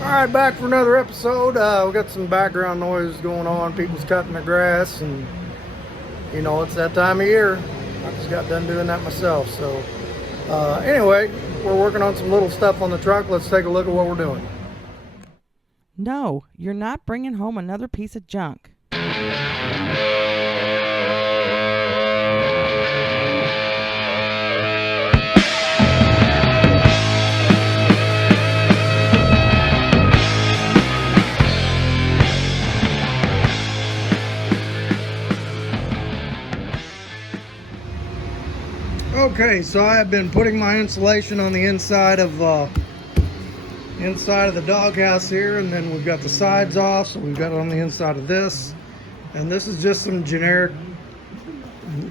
Alright, back for another episode. We got some background noise going on. People's cutting the grass, and you know, it's that time of year. I just got done doing that myself. So anyway, we're working on some little stuff on the truck. Let's take a look at what we're doing. No, you're not bringing home another piece of junk. Okay, so I have been putting my insulation on the inside of the doghouse here, and then we've got the sides off, so we've got it on the inside of this. And this is just some generic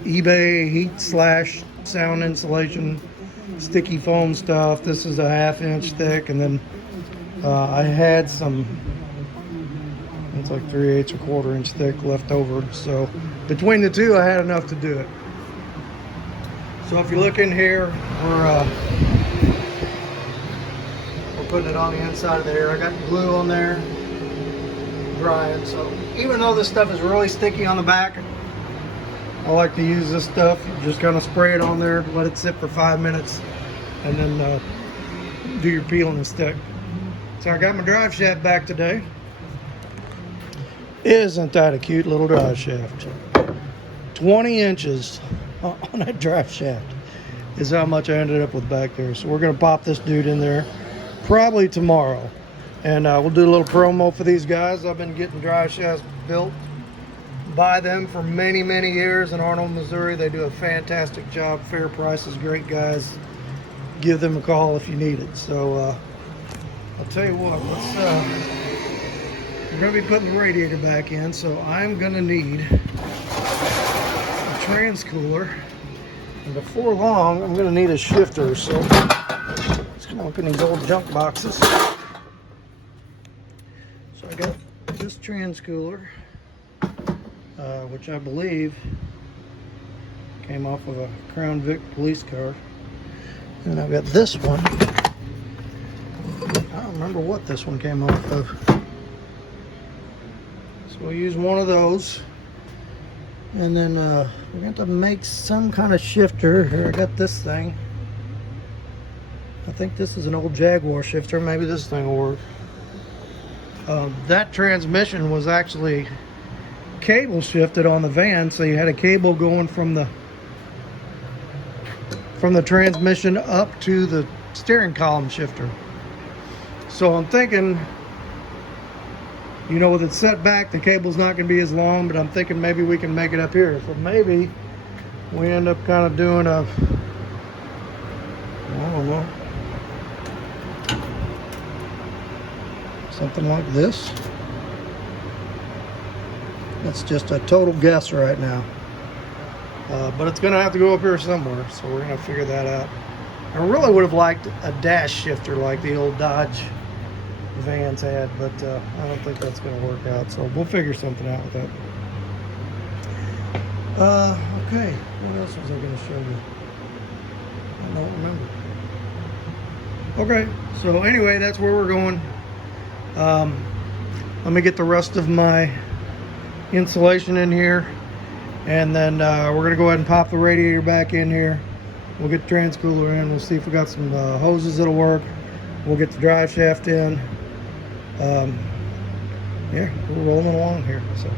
eBay heat slash sound insulation, sticky foam stuff. This is a 1/2 inch thick, and then I had some, it's like 3/8 or 1/4 inch thick left over. So between the two, I had enough to do it. So if you look in here, we're putting it on the inside of there. I got glue on there, drying. So even though this stuff is really sticky on the back, I like to use this stuff. You just kind of spray it on there, let it sit for 5 minutes, and then do your peel and stick. So I got my drive shaft back today. Isn't that a cute little drive shaft? 20 inches on that drive shaft is how much I ended up with back there. So we're going to pop this dude in there probably tomorrow, and we'll do a little promo for these guys. I've been getting drive shafts built by them for many years in Arnold, Missouri. They do a fantastic job, fair prices, great guys. Give them a call if you need it. So I'll tell you what, we're going to be putting the radiator back in, so I'm going to need trans cooler, and before long I'm going to need a shifter. So let's come look in these old junk boxes. So I got this trans cooler, which I believe came off of a Crown Vic police car, and I've got this one. I don't remember what this one came off of, so we'll use one of those. And then we're going to make some kind of shifter. Here, I got this thing. I think this is an old Jaguar shifter. Maybe this thing will work. That transmission was actually cable shifted on the van, so you had a cable going from the transmission up to the steering column shifter. So I'm thinking, you know, with it set back, the cable's not going to be as long, but I'm thinking maybe we can make it up here. So maybe we end up kind of doing a, I don't know, something like this. That's just a total guess right now. But it's going to have to go up here somewhere, so we're going to figure that out. I really would have liked a dash shifter like the old Dodge vans had, but I don't think that's going to work out, so we'll figure something out with that. Okay, what else was I going to show you? I don't remember. Okay, so anyway, that's where we're going. Let me get the rest of my insulation in here, and then we're going to go ahead and pop the radiator back in here. We'll get the trans cooler in. We'll see if we got some hoses that'll work. We'll get the drive shaft in. Yeah, we're rolling along here. So,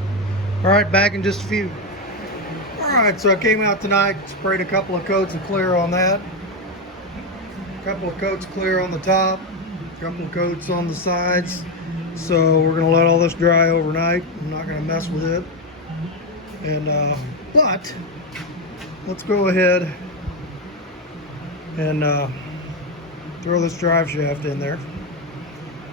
all right, back in just a few. All right, so I came out tonight, sprayed a couple of coats of clear on that, a couple of coats of clear on the top, a couple of coats on the sides. So we're gonna let all this dry overnight. I'm not gonna mess with it. And but let's go ahead and throw this drive shaft in there.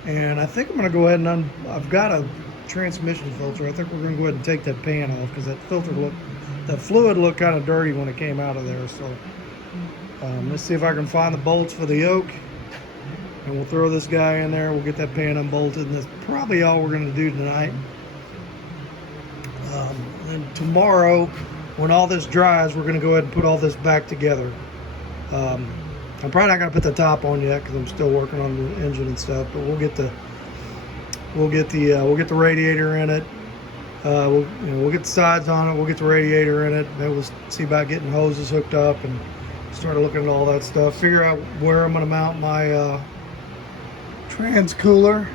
And I think I'm going to go ahead and I've got a transmission filter. I think we're going to go ahead and take that pan off, because that fluid looked kind of dirty when it came out of there. So let's see if I can find the bolts for the yoke, and we'll throw this guy in there. We'll get that pan unbolted, and that's probably all we're going to do tonight. And tomorrow, when all this dries, we're going to go ahead and put all this back together. I'm probably not going to put the top on yet because I'm still working on the engine and stuff, but we'll get the we'll get the radiator in it. We'll get the sides on it. We'll get the radiator in it. Then we'll see about getting hoses hooked up and start looking at all that stuff. Figure out where I'm going to mount my trans cooler.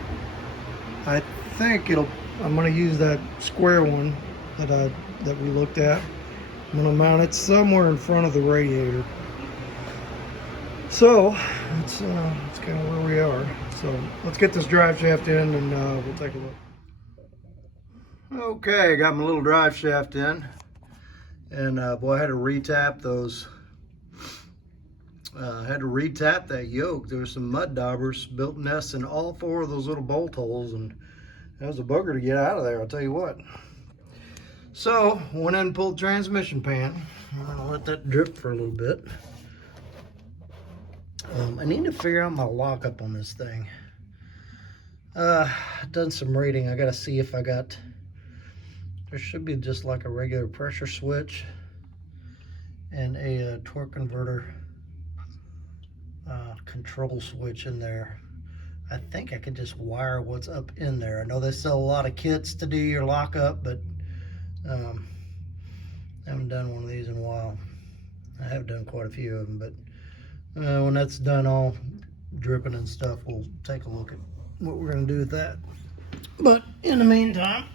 I think I'm going to use that square one that we looked at. I'm going to mount it somewhere in front of the radiator. So it's kind of where we are. So let's get this drive shaft in and we'll take a look. Okay, got my little drive shaft in, and boy, I had to retap those. I had to retap that yoke. There were some mud daubers built nests in all 4 of those little bolt holes, and that was a bugger to get out of there, I'll tell you what. So went in and pulled the transmission pan. I'm gonna let that drip for a little bit. I need to figure out my lockup on this thing. Done some reading. I gotta see if I got. There should be just like a regular pressure switch and a torque converter control switch in there. I think I could just wire what's up in there. I know they sell a lot of kits to do your lockup, but I haven't done one of these in a while. I have done quite a few of them, but when that's done all dripping and stuff, we'll take a look at what we're going to do with that. But in the meantime,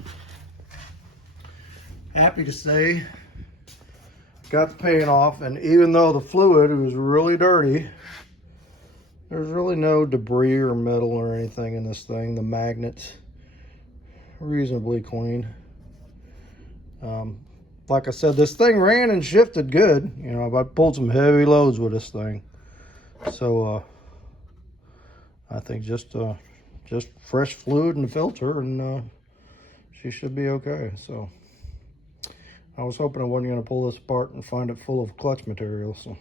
happy to say, got the paint off, and even though the fluid was really dirty, there's really no debris or metal or anything in this thing. The magnets, reasonably clean. Like I said, this thing ran and shifted good. You know, I pulled some heavy loads with this thing. So I think just fresh fluid in the filter, and she should be okay. So I was hoping I wasn't going to pull this apart and find it full of clutch material. So,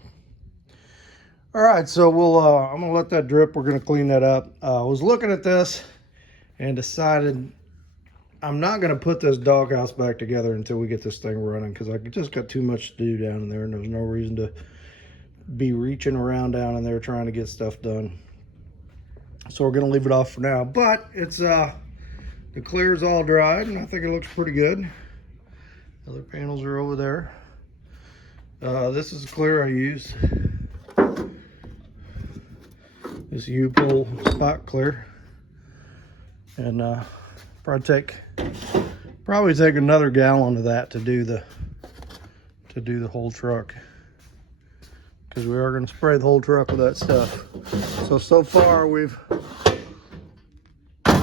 all right, so I'm going to let that drip. We're going to clean that up. I was looking at this and decided I'm not going to put this doghouse back together until we get this thing running, because I just got too much to do down in there, and there's no reason to be reaching around down in there trying to get stuff done. So we're going to leave it off for now. But it's the clear's all dried, and I think it looks pretty good. Other panels are over there. This is the clear I use. This U-pull spot clear, and probably take another gallon of that to do the whole truck, because we are going to spray the whole truck with that stuff. So far we've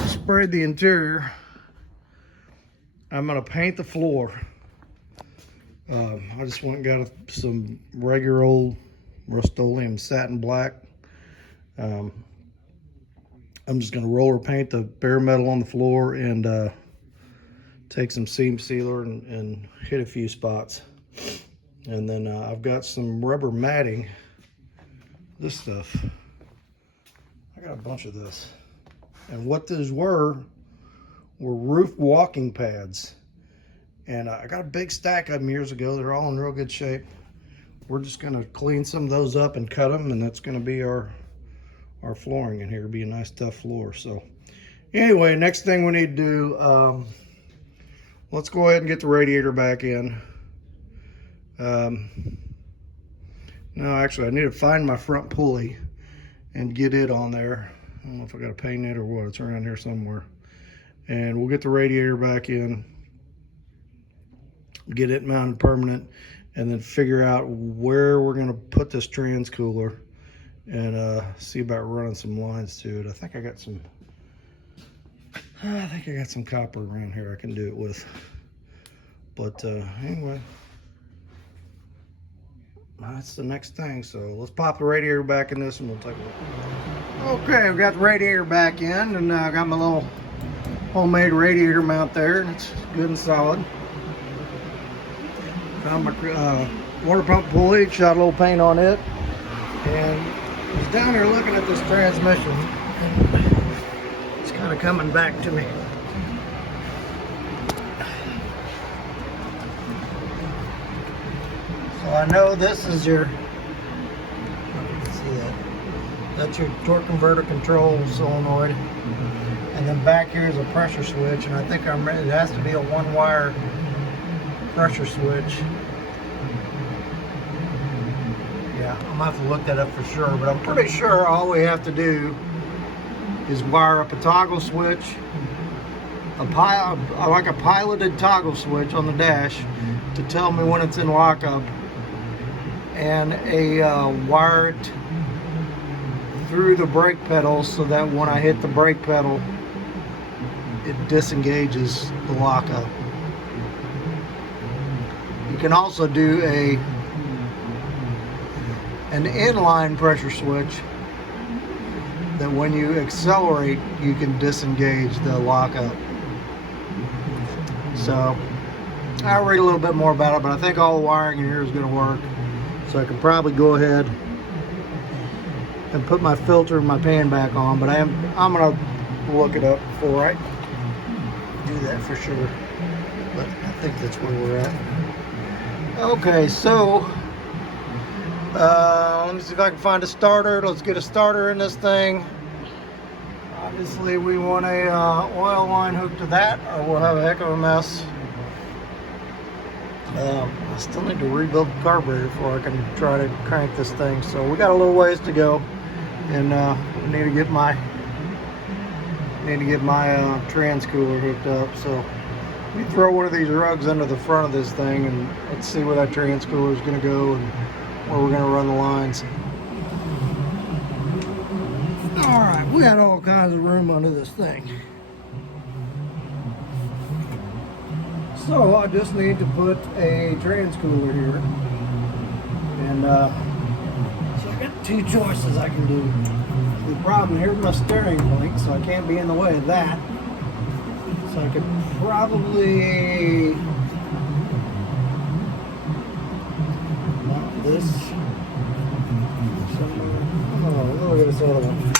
sprayed the interior. I'm going to paint the floor. I just went and got some regular old Rust-Oleum satin black. I'm just going to roller paint the bare metal on the floor and take some seam sealer and hit a few spots. And then I've got some rubber matting. This stuff, I got a bunch of this. And what these were roof walking pads. And I got a big stack of them years ago. They're all in real good shape. We're just going to clean some of those up and cut them, and that's going to be our flooring in here. It'll be a nice tough floor. So anyway, next thing we need to do, let's go ahead and get the radiator back in. No, actually I need to find my front pulley and get it on there. I don't know if I got to paint it or what. It's around here somewhere. And we'll get the radiator back in, get it mounted permanent, and then figure out where we're going to put this trans cooler, and see about running some lines to it. I think I got some copper around here I can do it with. But anyway, that's the next thing. So let's pop the radiator back in this and we'll take a look. Okay, we got the radiator back in, and I got my little homemade radiator mount there, and it's good and solid. Found my water pump pulley, shot a little paint on it, and I was down here looking at this transmission, and it's kind of coming back to me. So I know this is your, you can see that, That's your torque converter control solenoid. And then back here is a pressure switch, and I think it has to be a one-wire pressure switch. Yeah, I'm gonna have to look that up for sure, but I'm pretty sure all we have to do is wire up a toggle switch, like a piloted toggle switch on the dash to tell me when it's in lockup, and wire it through the brake pedal so that when I hit the brake pedal, it disengages the lockup. You can also do an inline pressure switch that when you accelerate, you can disengage the lockup. So I'll read a little bit more about it, but I think all the wiring in here is going to work. So I can probably go ahead and put my filter and my pan back on, but I'm going to look it up before I do that for sure. But I think that's where we're at. Okay, so let me see if I can find a starter. Let's get a starter in this thing. Obviously we want a oil line hooked to that, or we'll have a heck of a mess. I still need to rebuild the carburetor before I can try to crank this thing. So we got a little ways to go, and we need to get my trans cooler hooked up. So we throw one of these rugs under the front of this thing, and let's see where that trans cooler is going to go and where we're going to run the lines. All right, we got all kinds of room under this thing. So I just need to put a trans cooler here, and so I got two choices I can do. The problem here's my steering link, so I can't be in the way of that. So I could probably mount this somewhere. Oh, look at this other one.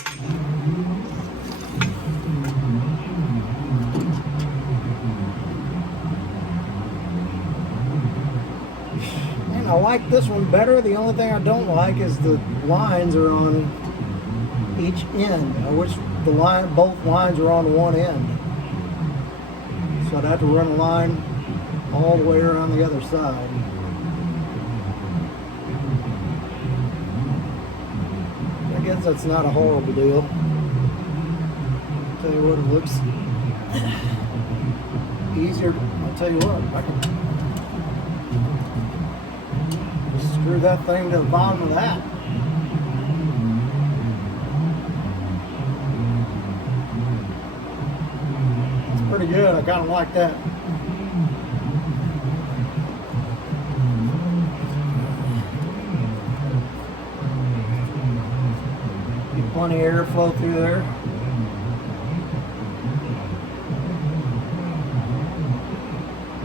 And I like this one better. The only thing I don't like is the lines are on each end. I wish both lines are on one end. So I'd have to run a line all the way around the other side. I guess that's not a horrible deal. I'll tell you what, it looks easier. I'll tell you what, I can just screw that thing to the bottom of that. That's pretty good. I kind of like that. Get plenty of airflow through there.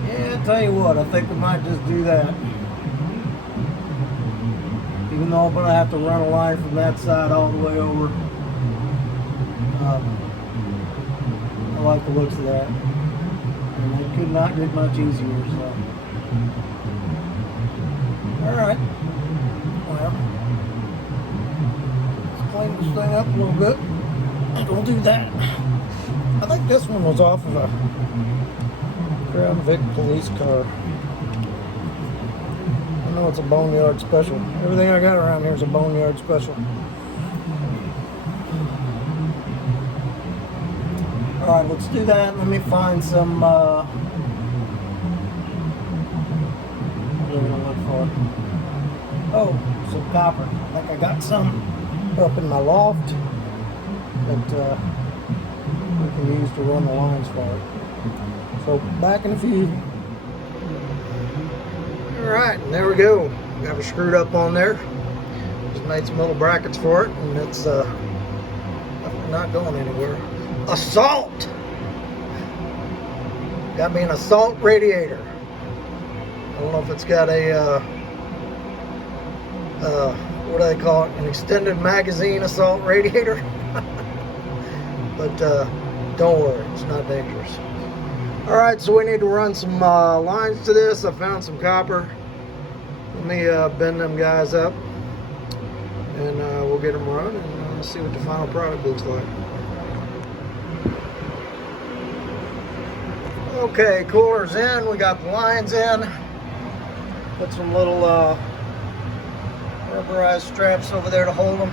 Yeah, I'll tell you what, I think we might just do that. Even though I'm going to have to run a line from that side all the way over. I like the looks of that. And it could not get much easier, so. Alright. Well, let's clean this thing up a little bit. And we'll do that. I think this one was off of a Crown Vic police car. I know it's a boneyard special. Everything I got around here is a boneyard special. Alright, let's do that. Let me find some what are we gonna look for? Oh, some copper. I think I got some up in my loft that we can use to run the lines for it. So back in a few. Alright, there we go. Got it screwed up on there. Just made some little brackets for it, and it's not going anywhere. Assault! Got me an Assault radiator. I don't know if it's got a what do they call it? An extended magazine Assault radiator. But don't worry, it's not dangerous. Alright, so we need to run some lines to this. I found some copper. Let me bend them guys up, and we'll get them running. Let's see what the final product looks like. Okay, cooler's in. We got the lines in. Put some little rubberized straps over there to hold them.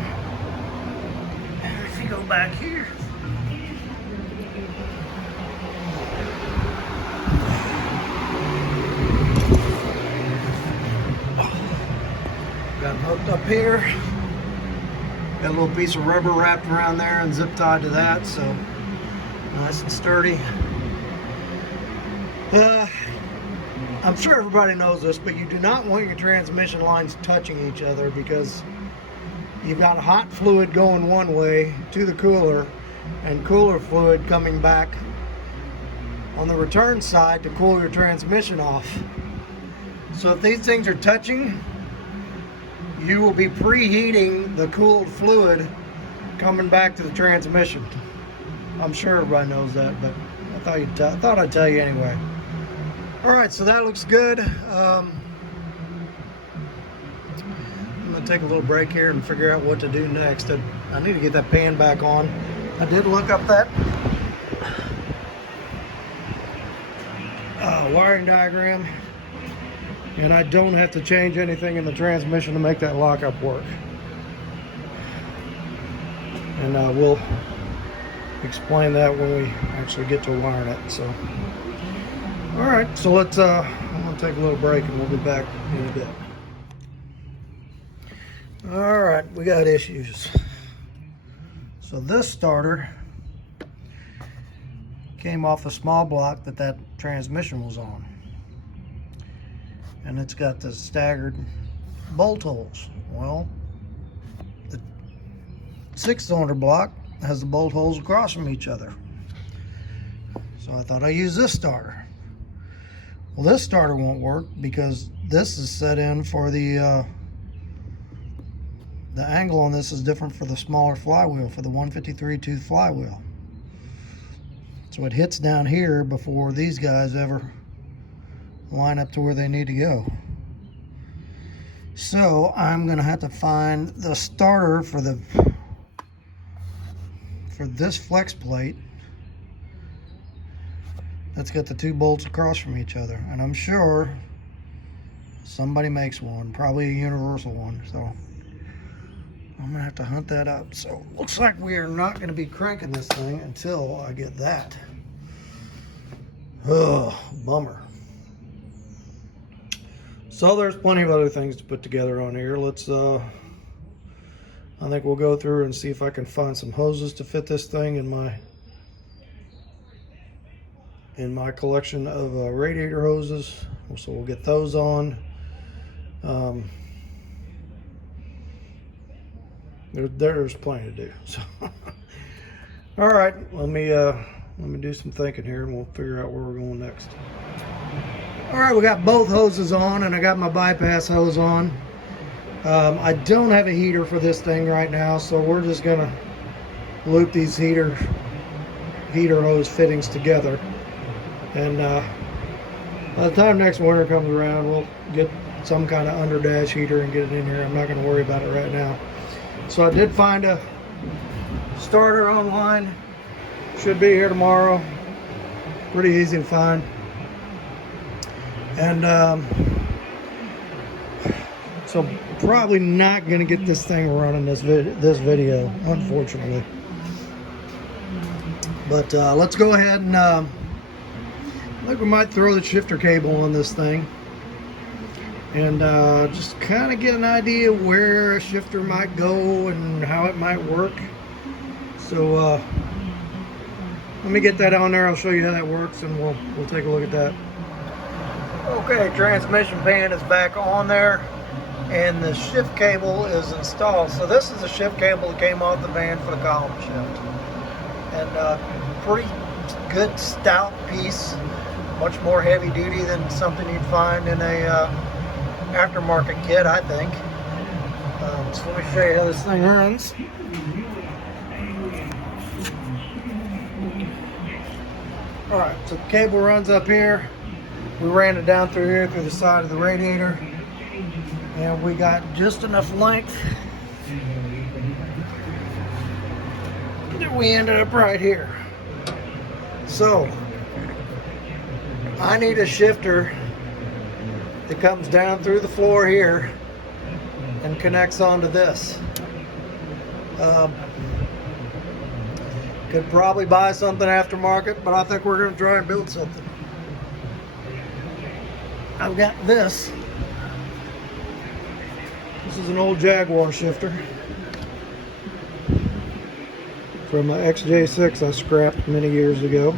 If you go back here, got them hooked up here. Got a little piece of rubber wrapped around there and zip tied to that, so nice and sturdy. I'm sure everybody knows this, but you do not want your transmission lines touching each other, because you've got hot fluid going one way to the cooler and cooler fluid coming back on the return side to cool your transmission off. So if these things are touching, you will be preheating the cooled fluid coming back to the transmission. I'm sure everybody knows that, but I thought I'd tell you anyway. Alright, so that looks good. I'm going to take a little break here and figure out what to do next. I need to get that pan back on. I did look up that wiring diagram, and I don't have to change anything in the transmission to make that lockup work. And we'll explain that when we actually get to wiring it. So, all right, so let's. I'm gonna take a little break, and we'll be back in a bit. All right, we got issues. So this starter came off a small block that transmission was on, and it's got the staggered bolt holes. Well, the 6-cylinder block has the bolt holes across from each other, so I thought I'd use this starter. Well, this starter won't work because this is set in for the angle on this is different for the smaller flywheel, for the 153 tooth flywheel. So it hits down here before these guys ever line up to where they need to go. So I'm gonna have to find the starter for this flex plate that's got the 2 bolts across from each other, and I'm sure somebody makes one, probably a universal one, so I'm gonna have to hunt that up. So looks like we are not gonna be cranking this thing until I get that. Ugh, bummer. So there's plenty of other things to put together on here. Let's I think we'll go through and see if I can find some hoses to fit this thing in my collection of radiator hoses. So we'll get those on. There's plenty to do. So all right, let me do some thinking here, and we'll figure out where we're going next. All right, we got both hoses on, and I got my bypass hose on. I don't have a heater for this thing right now, so we're just gonna loop these heater hose fittings together. And by the time next winter comes around, we'll get some kind of underdash heater and get it in here. I'm not going to worry about it right now. So I did find a starter online. Should be here tomorrow. Pretty easy to find. And so probably not going to get this thing running this video, unfortunately. But let's go ahead and I think we might throw the shifter cable on this thing and just kind of get an idea where a shifter might go and how it might work. So let me get that on there. I'll show you how that works, and we'll take a look at that. Okay, transmission pan is back on there, and the shift cable is installed. So this is the shift cable that came off the van for the column shift, and pretty good stout piece, much more heavy duty than something you'd find in a aftermarket kit, I think. So let me show you how this thing runs. Alright, so the cable runs up here. We ran it down through here, through the side of the radiator, and we got just enough length we ended up right here. So I need a shifter that comes down through the floor here and connects onto this. Could probably buy something aftermarket, but I think we're going to try and build something. I've got this. This is an old Jaguar shifter from an XJ6 I scrapped many years ago.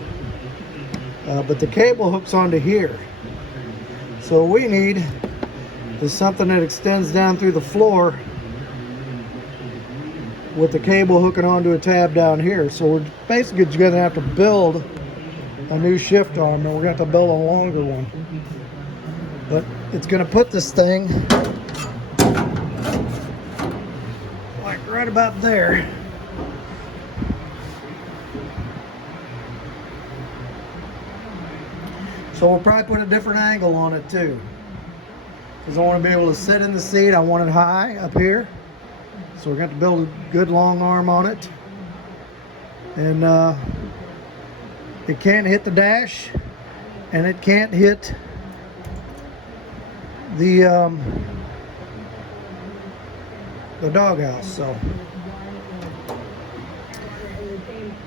But the cable hooks onto here. So what we need is something that extends down through the floor with the cable hooking onto a tab down here. So we're basically going to have to build a new shift arm, and we're going to have to build a longer one. But it's going to put this thing like right about there. So we'll probably put a different angle on it too, because I want to be able to sit in the seat. I want it high up here. So we're going to have to build a good long arm on it. And it can't hit the dash, and it can't hit the doghouse. So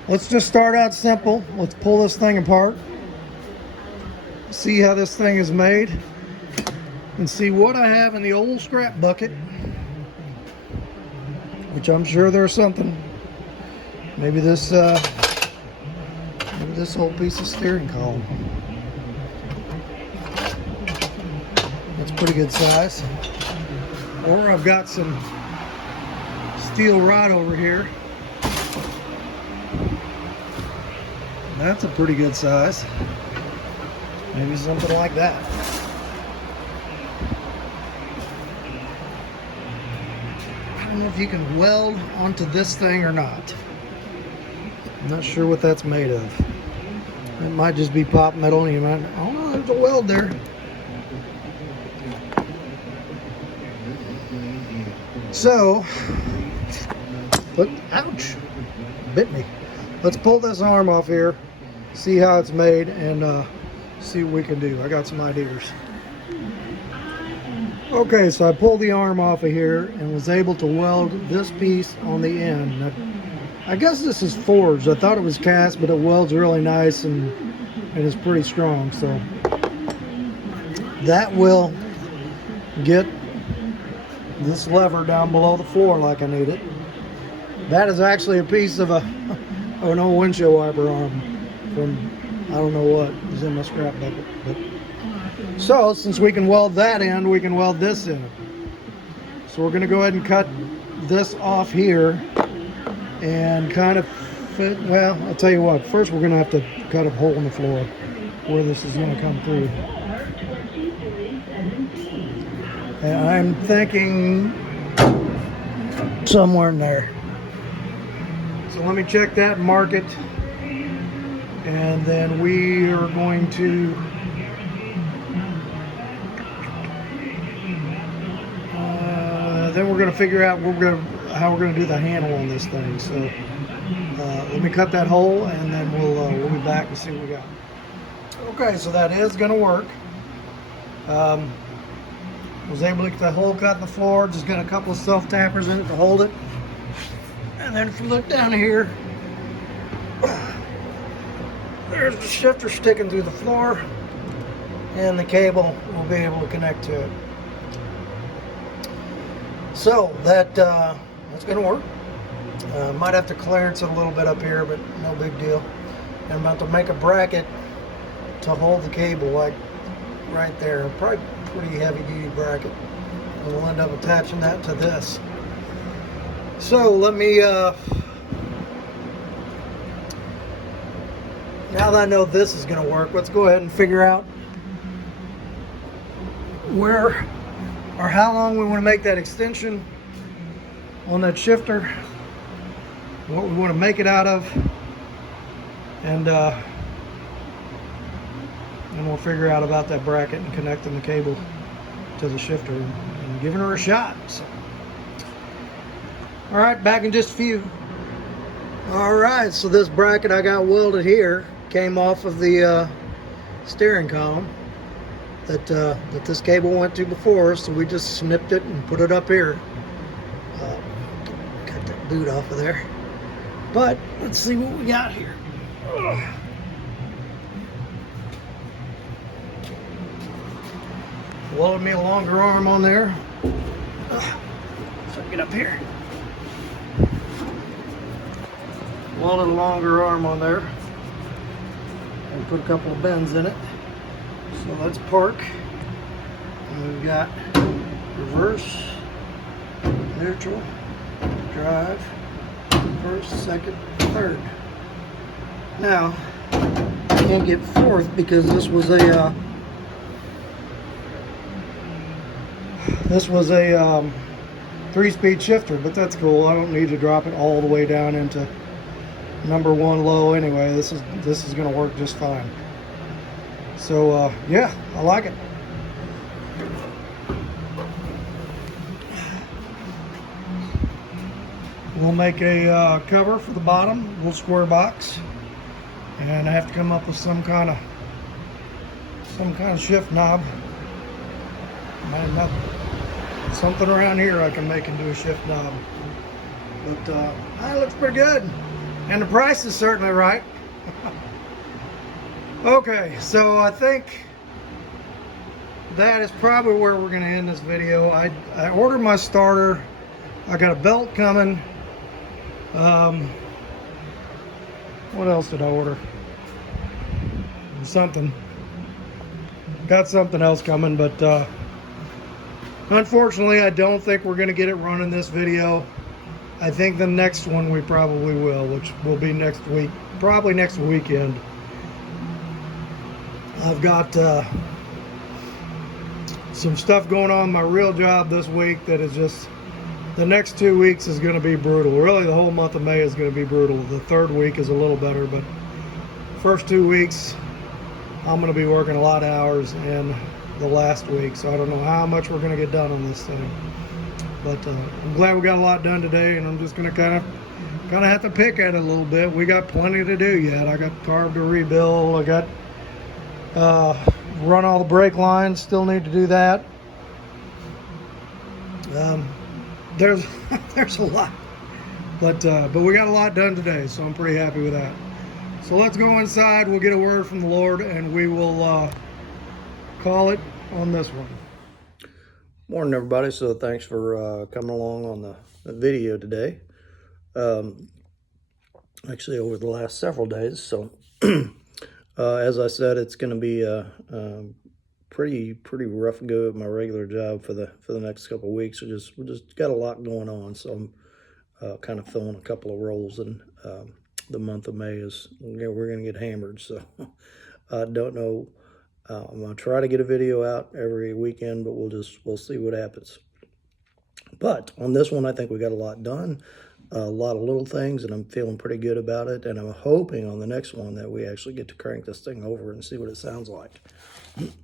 let's just start out simple. Let's pull this thing apart, see how this thing is made, and see what I have in the old scrap bucket, which I'm sure there's something. Maybe this whole piece of steering column. That's pretty good size. Or I've got some steel rod over here. That's a pretty good size. Maybe something like that. I don't know if you can weld onto this thing or not. I'm not sure what that's made of. It might just be pop metal. You might, oh no, there's a weld there. So, but ouch, bit me. Let's pull this arm off here, see how it's made, and see what we can do. I got some ideas. Okay, so I pulled the arm off of here and was able to weld this piece on the end. Now, I guess this is forged. I thought it was cast, but it welds really nice and is pretty strong. So that will get this lever down below the floor like I need it. That is actually a piece of an old windshield wiper arm from I don't know what is in my scrap bucket. But so since we can weld that in, we can weld this in. So we're going to go ahead and cut this off here and kind of fit. Well, I'll tell you what. First, we're going to have to cut a hole in the floor where this is going to come through. And I'm thinking somewhere in there. So let me check that and mark it. And then we are going to then we're going to figure out how we're going to do the handle on this thing. So let me cut that hole, and then we'll be back and see what we got. Okay, so that is going to work. Was able to get the hole cut in the floor. Just got a couple of self tappers in it to hold it. And then if you look down here, there's the shifter sticking through the floor, and the cable will be able to connect to it. So that's going to work. Might have to clearance it a little bit up here, but no big deal. And I'm about to make a bracket to hold the cable, like right there. Probably pretty heavy duty bracket. And we'll end up attaching that to this. So let me now that I know this is going to work, let's go ahead and figure out where or how long we want to make that extension on that shifter, what we want to make it out of, and we'll figure out about that bracket and connecting the cable to the shifter and giving her a shot. So, all right, back in just a few. All right, so this bracket I got welded here came off of the steering column that this cable went to before, so we just snipped it and put it up here. Got that boot off of there. But let's see what we got here. Welded me a longer arm on there. So get up here. Welded a longer arm on there and put a couple of bends in it. So let's park. And we've got reverse, neutral, drive, first, second, third. Now, I can't get fourth because this was a 3-speed shifter, but that's cool. I don't need to drop it all the way down into number 1 low anyway. This is going to work just fine. So yeah, I like it. We'll make a cover for the bottom, a little square box, and I have to come up with some kind of shift knob. Something around here I can make into a shift knob. But that looks pretty good, and the price is certainly right. Okay, so I think that is probably where we're going to end this video. I ordered my starter. I got a belt coming. What else did I order? Something. Got something else coming, but unfortunately, I don't think we're going to get it running this video. I think the next one we probably will, which will be next week, probably next weekend. I've got some stuff going on in my real job this week that is just, the next 2 weeks is going to be brutal. Really, the whole month of May is going to be brutal. The third week is a little better, but first 2 weeks, I'm going to be working a lot of hours in the last week, so I don't know how much we're going to get done on this thing. But I'm glad we got a lot done today, and I'm just going to kind of have to pick at it a little bit. We got plenty to do yet. I got carb to rebuild. I got run all the brake lines. Still need to do that. There's a lot, but we got a lot done today, so I'm pretty happy with that. So let's go inside. We'll get a word from the Lord, and we will call it on this one. Morning, everybody. So thanks for coming along on the video today. Actually, over the last several days. So as I said, it's going to be a pretty rough go at my regular job for the next couple of weeks. We just got a lot going on, so I'm kind of filling a couple of roles, and the month of May is we're going to get hammered. So I don't know. I'm going to try to get a video out every weekend, but we'll see what happens. But on this one, I think we got a lot done, a lot of little things, and I'm feeling pretty good about it. And I'm hoping on the next one that we actually get to crank this thing over and see what it sounds like.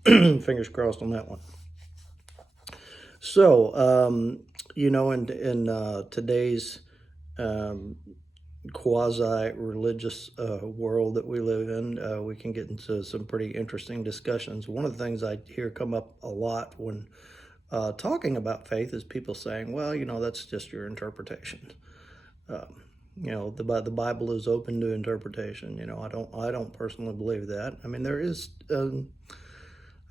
Fingers crossed on that one. So, you know, in today's quasi-religious world that we live in, we can get into some pretty interesting discussions. One of the things I hear come up a lot when talking about faith is people saying, well, you know, that's just your interpretation. You know, the Bible is open to interpretation. You know, I don't personally believe that. I mean, there is,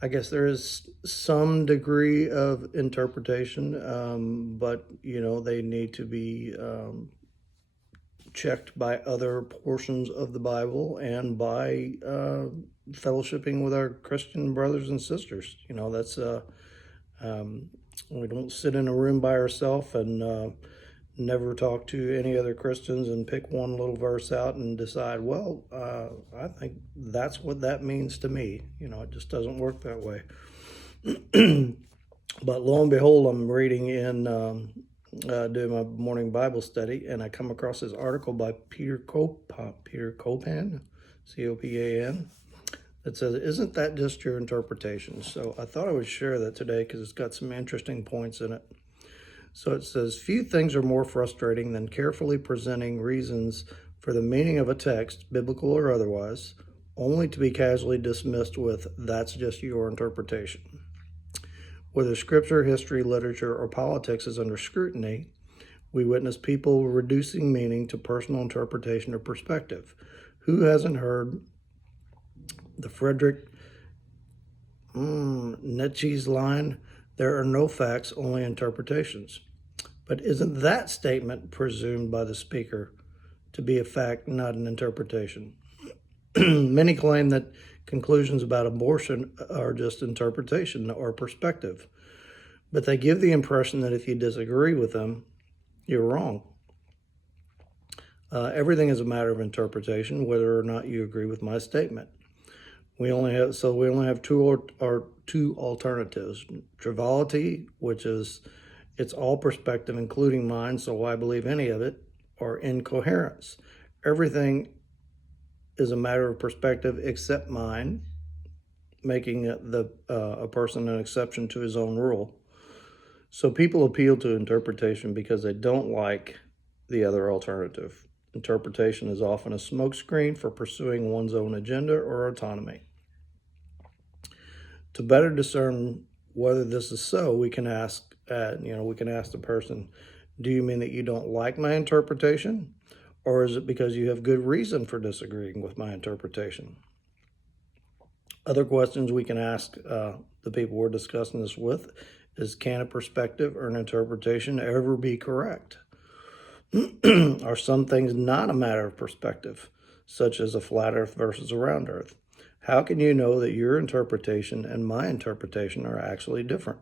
I guess there is some degree of interpretation, but, you know, they need to be checked by other portions of the Bible and by fellowshipping with our Christian brothers and sisters. You know, that's we don't sit in a room by ourselves and never talk to any other Christians and pick one little verse out and decide, well, I think that's what that means to me. You know, it just doesn't work that way. But lo and behold, I'm reading in doing my morning Bible study, and I come across this article by Peter Copan, C-O-P-A-N, that says, isn't that just your interpretation? So I thought I would share that today because it's got some interesting points in it. So it says, few things are more frustrating than carefully presenting reasons for the meaning of a text, biblical or otherwise, only to be casually dismissed with, "That's just your interpretation." Whether scripture, history, literature, or politics is under scrutiny, we witness people reducing meaning to personal interpretation or perspective. Who hasn't heard the Friedrich Nietzsche's line, "There are no facts, only interpretations"? But isn't that statement presumed by the speaker to be a fact, not an interpretation? Many claim that conclusions about abortion are just interpretation or perspective, but they give the impression that if you disagree with them, you're wrong. Everything is a matter of interpretation, whether or not you agree with my statement. We only have two alternatives: triviality, which is it's all perspective, including mine, so why believe any of it, or incoherence. Everything is a matter of perspective except mine, making a person an exception to his own rule. So people appeal to interpretation because they don't like the other alternative. Interpretation is often a smokescreen for pursuing one's own agenda or autonomy. To better discern whether this is so, we can ask the person, "Do you mean that you don't like my interpretation? Or is it because you have good reason for disagreeing with my interpretation?" Other questions we can ask the people we're discussing this with is, can a perspective or an interpretation ever be correct? Are some things not a matter of perspective, such as a flat earth versus a round earth? How can you know that your interpretation and my interpretation are actually different?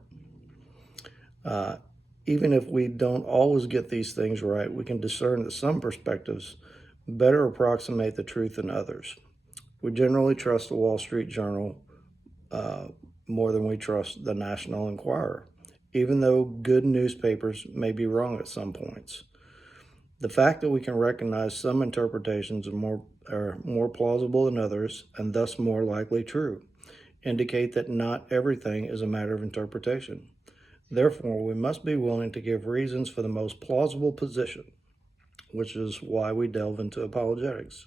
Even if we don't always get these things right, we can discern that some perspectives better approximate the truth than others. We generally trust the Wall Street Journal more than we trust the National Enquirer, even though good newspapers may be wrong at some points. The fact that we can recognize some interpretations are more plausible than others, and thus more likely true, indicate that not everything is a matter of interpretation. Therefore, we must be willing to give reasons for the most plausible position, which is why we delve into apologetics.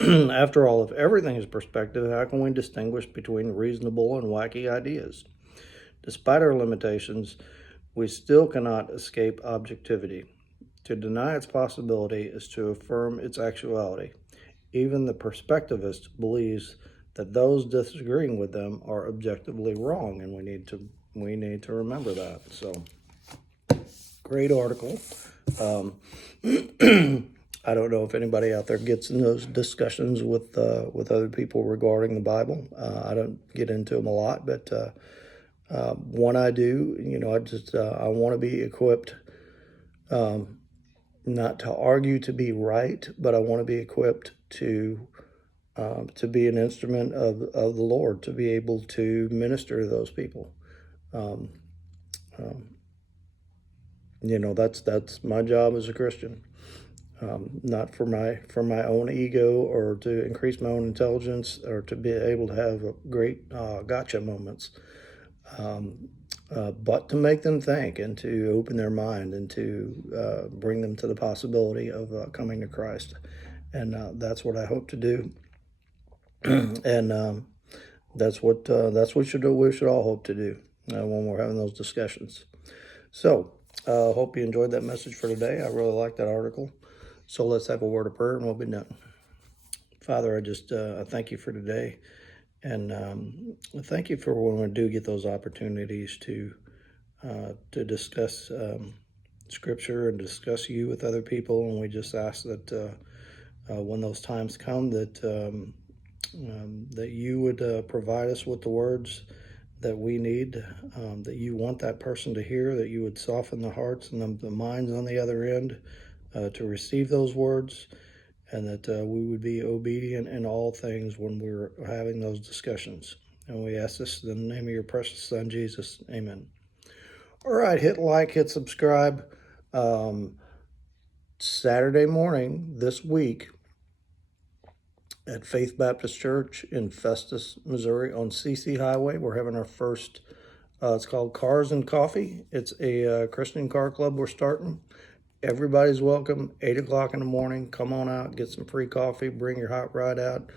After all, if everything is perspective, how can we distinguish between reasonable and wacky ideas? Despite our limitations, we still cannot escape objectivity. To deny its possibility is to affirm its actuality. Even the perspectivist believes that those disagreeing with them are objectively wrong, and we need to remember that. So, great article. I don't know if anybody out there gets in those discussions with other people regarding the Bible. I don't get into them a lot, but when I do, I want to be equipped, not to argue to be right, but I want to be equipped to be an instrument of the Lord, to be able to minister to those people. That's my job as a Christian. Not for my own ego or to increase my own intelligence or to be able to have great gotcha moments, but to make them think and to open their mind and to bring them to the possibility of coming to Christ. And that's what I hope to do. And that's what we should all hope to do when we're having those discussions. So hope you enjoyed that message for today. I really like that article. So let's have a word of prayer and we'll be done. Father, I thank you for today. And thank you for when we do get those opportunities to discuss Scripture and discuss you with other people. And we just ask that when those times come, that you would provide us with the words that we need, that you want that person to hear, that you would soften the hearts and the minds on the other end to receive those words, and that we would be obedient in all things when we're having those discussions. And we ask this in the name of your precious Son, Jesus. Amen. All right, hit like, hit subscribe. Saturday morning this week at Faith Baptist Church in Festus, Missouri on CC Highway, we're having our first, it's called Cars and Coffee. It's a Christian car club we're starting. everybody's welcome. 8 o'clock in the morning. Come on out, get some free coffee, bring your hot rod out.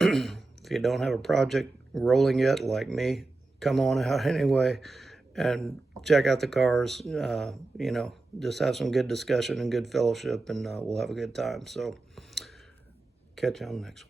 If you don't have a project rolling yet, like me, come on out anyway and check out the cars. You know, just have some good discussion and good fellowship, and we'll have a good time. So catch you on the next one.